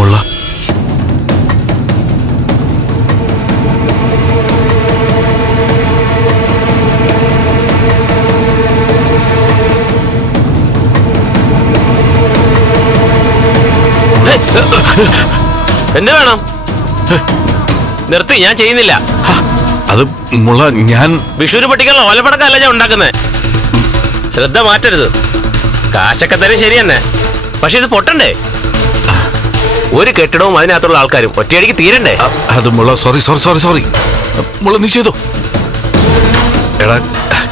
മുള്ള. എന്ത് വേണം? നിർത്തി ഞാൻ ചെയ്യുന്നില്ല. അത് മുള്ള ഞാൻ വിഷുവിന് പട്ടിക്കുള്ള ഓലപ്പടക്കല്ല ഞാൻ ഉണ്ടാക്കുന്നത് ശ്രദ്ധ മാറ്റരുത്. കാശൊക്കെ തന്നെ ശരിയെന്നെ. പക്ഷെ ഇത് പൊട്ടണ്ടേ? ഒരു കെട്ടിടവും അതിനകത്തുള്ള ആൾക്കാരും ഒറ്റയടിക്ക് തീരണ്ടേ? അത് മുള സോറി സോറി സോറി സോറി മുള നീ ചെയ്തു? എടാ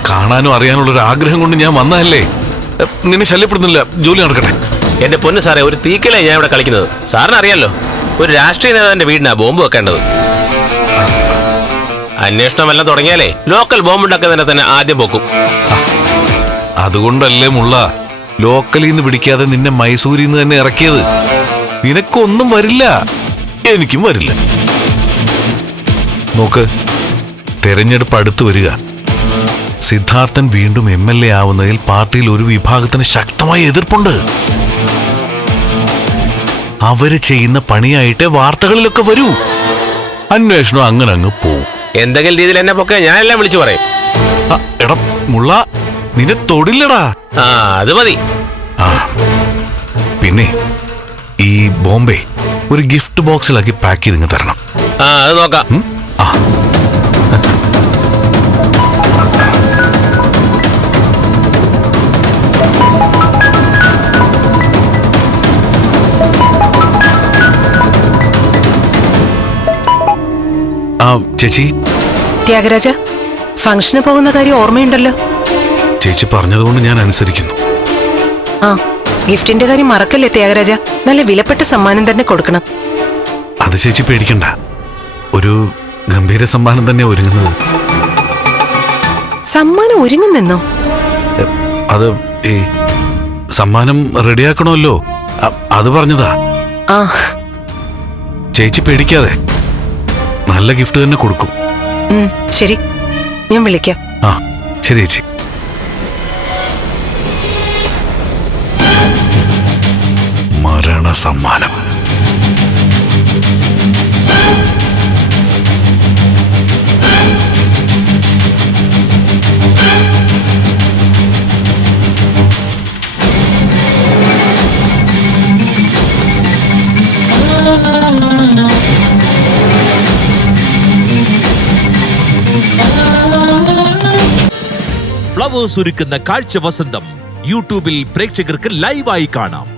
കാണാനും അറിയാനുള്ള ഒരു ആഗ്രഹം കൊണ്ട് ഞാൻ വന്നതല്ലേ? നിന്നെ ശല്യപ്പെടുന്നില്ല ജോലി നടക്കട്ടെ. എന്റെ പൊന്ന് സാറേ ഒരു തീക്കലേ ഞാൻ ഇവിടെ കളിക്കുന്നത്. സാറിന് അറിയാലോ ഒരു രാഷ്ട്രീയ നേതാവിന്റെ വീടിനാ ബോംബ് വെക്കേണ്ടത്. അന്വേഷണം എല്ലാം തുടങ്ങിയാലേ ലോക്കൽ ബോംബ് ഉണ്ടാക്കുന്നതിനെ തന്നെ ആദ്യം പോക്കും. അതുകൊണ്ടല്ലേ മുള്ള ലോക്കലിൽ നിന്ന് പിടിക്കാതെ നിന്നെ മൈസൂരിൽ നിന്ന് തന്നെ ഇറക്കിയത്? നിനക്കൊന്നും വരില്ല. എനിക്കും വരില്ല. നോക്ക് തെരഞ്ഞെടുപ്പ് അടുത്തു വരിക. സിദ്ധാർത്ഥൻ വീണ്ടും എം എൽ എ ആവുന്നതിൽ പാർട്ടിയിൽ ഒരു വിഭാഗത്തിന് ശക്തമായ എതിർപ്പുണ്ട്. അവർ ചെയ്യുന്ന പണിയായിട്ട് വാർത്തകളിലൊക്കെ വരൂ. അന്വേഷണം അങ്ങനെ അങ്ങ് പോവും. എന്തെങ്കിലും രീതിയിൽ എന്നെ പൊക്കെ ഞാൻ എല്ലാം വിളിച്ചു പറയും. എടാ മുള്ള നിന്നെ തൊടില്ലടാ. ആ അത് മതി. ആ പിന്നെ? ഈ ബോംബെ ഒരു ഗിഫ്റ്റ് ബോക്സിലാക്കി പാക്ക് ചെയ്ത് ഇങ്ങ് തരണം. ആ അത് നോക്കാം. ആ. ആ ചേച്ചി. ത്യാഗരാജ ഫംഗ്ഷന് പോകുന്ന കാര്യം ഓർമ്മയുണ്ടല്ലോ. ചേച്ചി പറഞ്ഞതുകൊണ്ട് ഞാൻ അനുസരിക്കുന്നു. ആ. ഗിഫ്റ്റിന്റെ കാര്യം മറക്കല്ലേ ത്യാഗരാജ? നല്ല വിലപ്പെട്ട സമ്മാനം തന്നെ കൊടുക്കണം. അത് ചേച്ചി പേടിക്കണ്ട. ഒരു ഗംഭീര സമ്മാനം തന്നെ ഒരുങ്ങുന്നത്. സമ്മാനം ഒരുങ്ങുന്നെന്നോ? അത് ഈ സമ്മാനം റെഡിയാക്കണമല്ലോ. അത് പറഞ്ഞതാ. ആ. ചേച്ചി പേടിക്കാതെ നല്ല ഗിഫ്റ്റ് തന്നെ കൊടുക്കും. ശരി. ഞാൻ വിളിക്കാം. ആ ശരി ചേച്ചി. മരണ സമ്മാനം. ഫ്ലവേഴ്സ് ഒരുക്കുന്ന കാഴ്ച വസന്തം യൂട്യൂബിൽ പ്രേക്ഷകർക്ക് ലൈവായി കാണാം.